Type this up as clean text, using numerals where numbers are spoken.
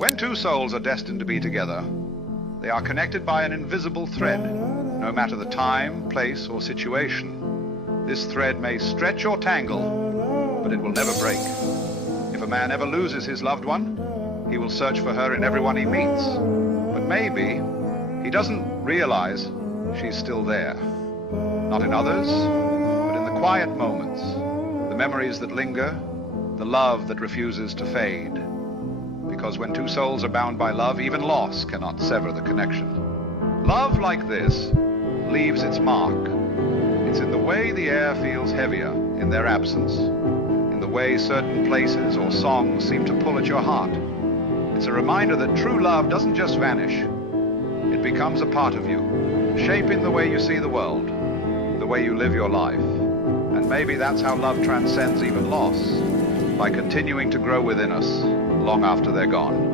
When two souls are destined to be together, they are connected by an invisible thread, no matter the time, place, or situation. This thread may stretch or tangle, but it will never break. If a man ever loses his loved one, he will search for her in everyone he meets. But maybe he doesn't realize she's still there. Not in others, but in the quiet moments, the memories that linger, the love that refuses to fade. Because when two souls are bound by love, even loss cannot sever the connection. Love like this leaves its mark. It's in the way the air feels heavier in their absence, in the way certain places or songs seem to pull at your heart. It's a reminder that true love doesn't just vanish. It becomes a part of you, shaping the way you see the world, the way you live your life. And maybe that's how love transcends even loss, by continuing to grow within us long after they're gone.